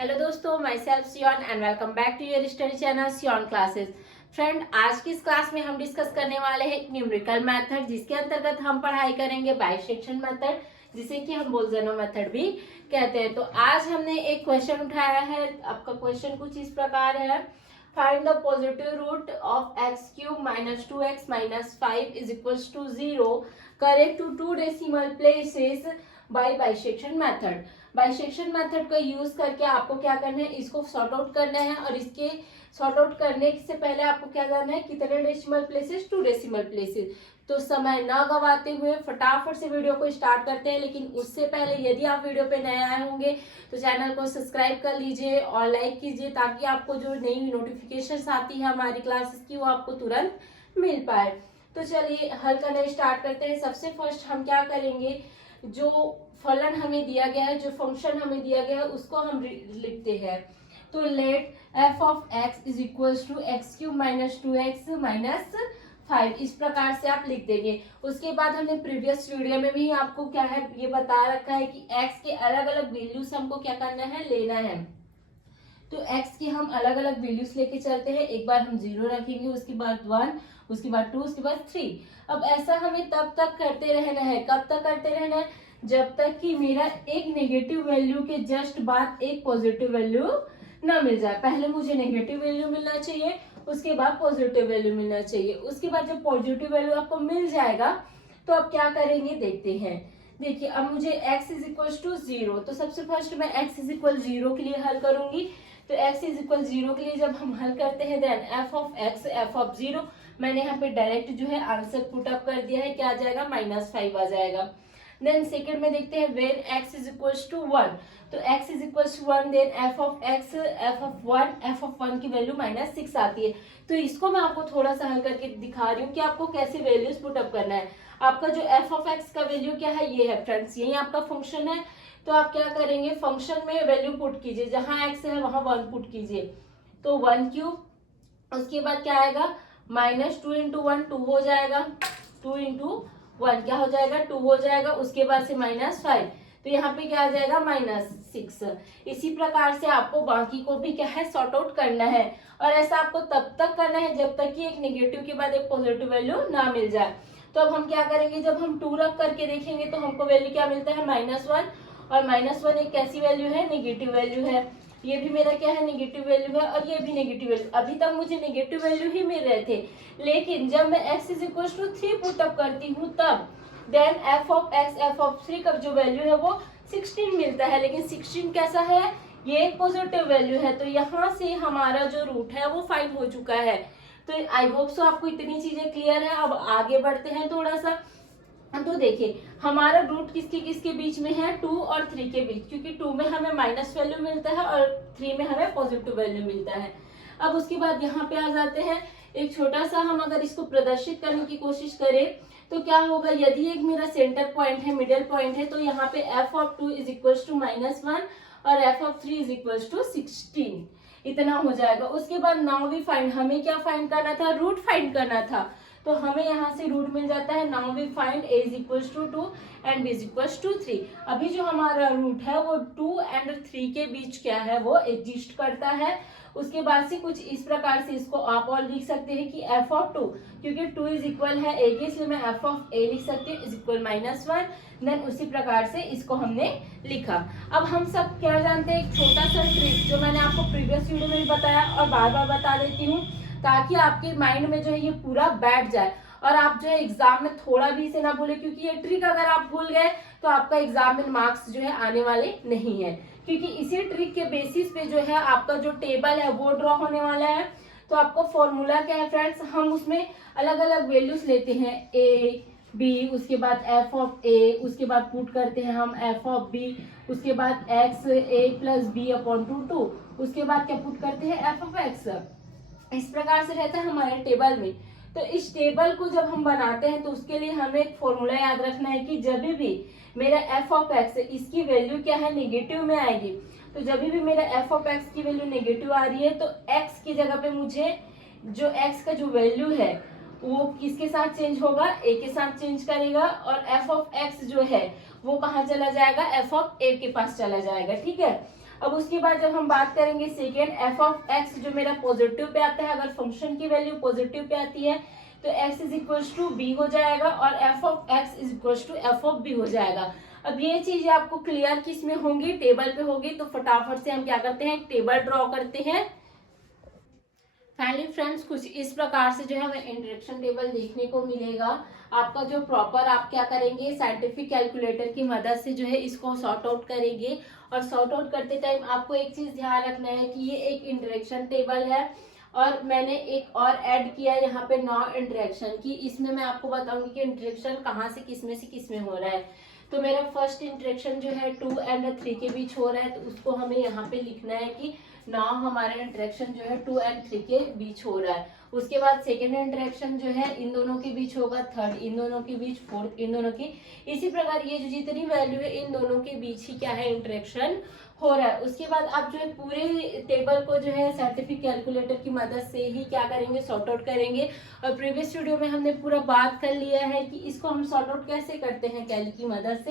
Hello दोस्तों, myself सियोन and welcome back to your study channel सियोन classes. Friend, आज की इस क्लास में हम डिस्कस करने वाले हैं न्यूमेरिकल मेथड, जिसके अंतर्गत हम पढ़ाई करेंगे बाइसेक्शन मेथड, जिसे कि हम बोल्जेनो मेथड भी कहते हैं। तो आज हमने एक क्वेश्चन उठाया है। आपका क्वेश्चन कुछ इस प्रकार है, find the positive root of X cube minus 2x minus 5 is equals to 0, correct to 2 decimal places by bisection method. Bisection method का यूज करके आपको क्या करना है, इसको सॉर्ट आउट करना है। और इसके सॉर्ट आउट करने से पहले आपको क्या जानना है, कितने डेसिमल प्लेसेस, 2 डेसिमल प्लेसेस। तो समय ना गवाते हुए फटाफट से वीडियो को स्टार्ट करते हैं। लेकिन उससे पहले यदि आप वीडियो पे नए आए होंगे तो चैनल को सब्सक्राइब कर लीजिए और लाइक कीजिए, ताकि आपको जो नई नोटिफिकेशंस आती है हमारी क्लासेस की, वो आपको तुरंत मिल पाए। तो चलिए हल करना स्टार्ट करते हैं। सबसे फर्स्ट हम क्या करेंगे, जो फलन हमें दिया गया है, जो फंक्शन हमें दिया गया है, उसको हम लिखते हैं। तो let F of X is equals to X cube minus 2x minus 5, इस प्रकार से आप लिख देंगे। उसके बाद हमने प्रीवियस वीडियो में भी आपको क्या है ये बता रखा है कि x के अलग अलग वैल्यूज हमको क्या करना है, लेना है। तो x के हम अलग अलग वैल्यूज लेके चलते हैं। एक बार हम 0 रखेंगे, उसके बाद 1, उसके बाद 2, उसके बाद 3। अब ऐसा हमें तब तक करते रहना है। कब तक करते रहना है, जब तक कि मेरा एक नेगेटिव वैल्यू के जस्ट बाद एक पॉजिटिव वैल्यू ना मिल जाए। पहले मुझे नेगेटिव वैल्यू मिलना चाहिए, उसके बाद पॉजिटिव वैल्यू मिलना चाहिए। उसके बाद जब पॉजिटिव वैल्यू आपको मिल जाएगा तो आप क्या करेंगे, देखते हैं। देखिए, अब मुझे x इज इक्वल टू 0, तो सबसे फर्स्ट मैं x इज इक्वल 0 के लिए हल करूंगी। तो x इज इक्वल 0 के लिए जब हम हल करते हैं, then f of x f of 0, मैंने यहाँ पे डायरेक्ट जो है आंसर पुट अप कर दिया है। क्या आ जाएगा, -5 आ जाएगा। देन सेकेंड में देखते हैं, when x is equal to 1, तो x is equal to 1, then f of x f of 1 की वैल्यू -6 आती है। तो इसको मैं आपको थोड़ा सा हल करके दिखा रही हूँ कि आपको कैसे वैल्यूज पुट अप करना है। आपका जो f ऑफ x का वैल्यू क्या है, ये है फ्रेंड्स, यही आपका फंक्शन है। तो आप क्या करेंगे, फंक्शन में वैल्यू पुट कीजिए, जहां x है वहां 1 पुट कीजिए। तो 1 क्यूब, उसके बाद क्या आएगा, -2 इंटू 1 2 हो जाएगा, 2 इंटू 1 क्या हो जाएगा, 2 हो जाएगा। उसके बाद से -5, तो यहाँ पे क्या आ जाएगा, -6। इसी प्रकार से आपको बाकी को भी क्या है, सॉर्ट आउट करना है। और ऐसा आपको तब तक करना है जब तक कि एक नेगेटिव के बाद एक पॉजिटिव वैल्यू ना मिल जाए। तो अब हम क्या करेंगे, जब हम 2 रख करके देखेंगे तो हमको वैल्यू क्या मिलता है, -1। और -1 एक कैसी वैल्यू है, नेगेटिव वैल्यू है। ये भी मेरा क्या है, नेगेटिव वैल्यू है, और ये भी नेगेटिव वैल्यू। अभी तक मुझे नेगेटिव वैल्यू ही मिल रहे थे, लेकिन जब मैं x is equal to 3 put up करती हूँ तब then f of x f of 3 का जो वैल्यू है वो 16 मिलता है। लेकिन 16 कैसा है, ये एक पॉजिटिव वैल्यू है। तो यहाँ से हमारा जो रूट है वो फाइंड हो चुका है। तो आई होप सो आपको इतनी चीजें क्लियर है। अब आगे बढ़ते हैं थोड़ा सा। तो देखिए, हमारा रूट किसके किसके बीच में है, 2 और 3 के बीच, क्योंकि 2 में हमें माइनस वैल्यू मिलता है और 3 में हमें पॉजिटिव वैल्यू मिलता है। अब उसके बाद यहाँ पे आ जाते हैं, एक छोटा सा हम अगर इसको प्रदर्शित करने की कोशिश करें तो क्या होगा, यदि एक मेरा सेंटर पॉइंट है, मिडिल पॉइंट है, तो यहाँ पे f of 2 is equal to -1 और f of 3 is equal to 16, इतना हो जाएगा। उसके बाद नाउ वी फाइंड, हमें क्या फाइंड करना था, रूट फाइंड करना था। तो हमें यहाँ से रूट मिल जाता है। Now we find a is equal to 2 and b is equal to 3। अभी जो हमारा रूट है वो 2 एंड 3 के बीच क्या है, वो एग्जिस्ट करता है। उसके बाद से कुछ इस प्रकार से इसको आप और लिख सकते हैं कि f ऑफ 2, क्योंकि 2 इज इक्वल है a के, इसलिए मैं f ऑफ a लिख सकती हूँ, इज इक्वल -1। देन उसी प्रकार से इसको हमने लिखा। अब हम सब क्या जानते हैं, एक छोटा सा ट्रिक जो मैंने आपको प्रीवियस वीडियो में भी बताया और बार बार बता देती हूँ, ताकि आपके माइंड में जो है ये पूरा बैठ जाए और आप जो है एग्जाम में थोड़ा भी इसे ना भूले। क्योंकि ये ट्रिक अगर आप भूल गए तो आपका एग्जाम में मार्क्स जो है आने वाले नहीं है, क्योंकि इसी ट्रिक के बेसिस पे जो है आपका जो टेबल है वो ड्रॉ होने वाला है। तो आपका फॉर्मूला क्या है फ्रेंड्स, हम उसमें अलग अलग वैल्यूज लेते हैं, a b, उसके बाद f ऑफ a, उसके बाद पुट करते हैं हम f ऑफ b, उसके बाद x a plus b upon 2, उसके बाद क्या पुट करते हैं, f ऑफ x। इस प्रकार से रहता है हमारे टेबल में। तो इस टेबल को जब हम बनाते हैं तो उसके लिए हमें एक फॉर्मूला याद रखना है कि जब भी मेरा f ऑफ x, इसकी वैल्यू क्या है, नेगेटिव में आएगी। तो जब भी मेरा f ऑफ x की वैल्यू नेगेटिव आ रही है तो x की जगह पे मुझे जो x का जो वैल्यू है वो किसके साथ चेंज होगा, a के साथ चेंज करेगा, और f ऑफ x जो है वो कहाँ चला जाएगा, f ऑफ a के पास चला जाएगा। ठीक है, अब उसके बाद जब हम बात करेंगे सेकेंड, एफ ऑफ एक्स जो मेरा पॉजिटिव पे आता है, अगर फंक्शन की वैल्यू पॉजिटिव पे आती है तो x is equal to B हो जाएगा और F of X is equal to F of B हो जाएगा। अब ये चीज आपको क्लियर किस में होंगी, टेबल पे होगी। तो फटाफट से हम क्या करते हैं, एक टेबल ड्रॉ करते हैं। फाइनली फ्रेंड्स कुछ इस प्रकार से जो है हमें इंटरेक्शन टेबल देखने को मिलेगा। आपका जो प्रॉपर आप क्या करेंगे, साइंटिफिक कैलकुलेटर की मदद से जो है इसको सॉर्ट आउट करेंगे। और सॉर्ट आउट करते टाइम आपको एक चीज ध्यान रखना है कि ये एक इंटरेक्शन टेबल है और मैंने एक और ऐड किया है यहाँ पे नॉ इंटरेक्शन की। इसमें मैं आपको बताऊंगी कि इंटरेक्शन कहाँ से किसमें हो रहा है। तो मेरा फर्स्ट इंटरेक्शन जो है 2 and 3 के बीच हो रहा है, तो उसको हमें यहाँ पे लिखना है कि नाउ हमारा इंटरेक्शन जो है 2 and 3 के बीच हो रहा है। उसके बाद सेकेंड इंटरेक्शन जो है इन दोनों के बीच होगा, थर्ड इन दोनों के बीच, फोर्थ इन दोनों की। इसी प्रकार ये जो जितनी वैल्यू है इन दोनों के बीच ही क्या है, इंटरेक्शन हो रहा है। उसके बाद आप जो है पूरे टेबल को जो है साइंटिफिक कैलकुलेटर की मदद से ही क्या करेंगे, सॉर्ट आउट करेंगे। और प्रीवियस वीडियो में हमने पूरा बात कर लिया है कि इसको हम सॉर्ट आउट कैसे करते हैं कैल की मदद से।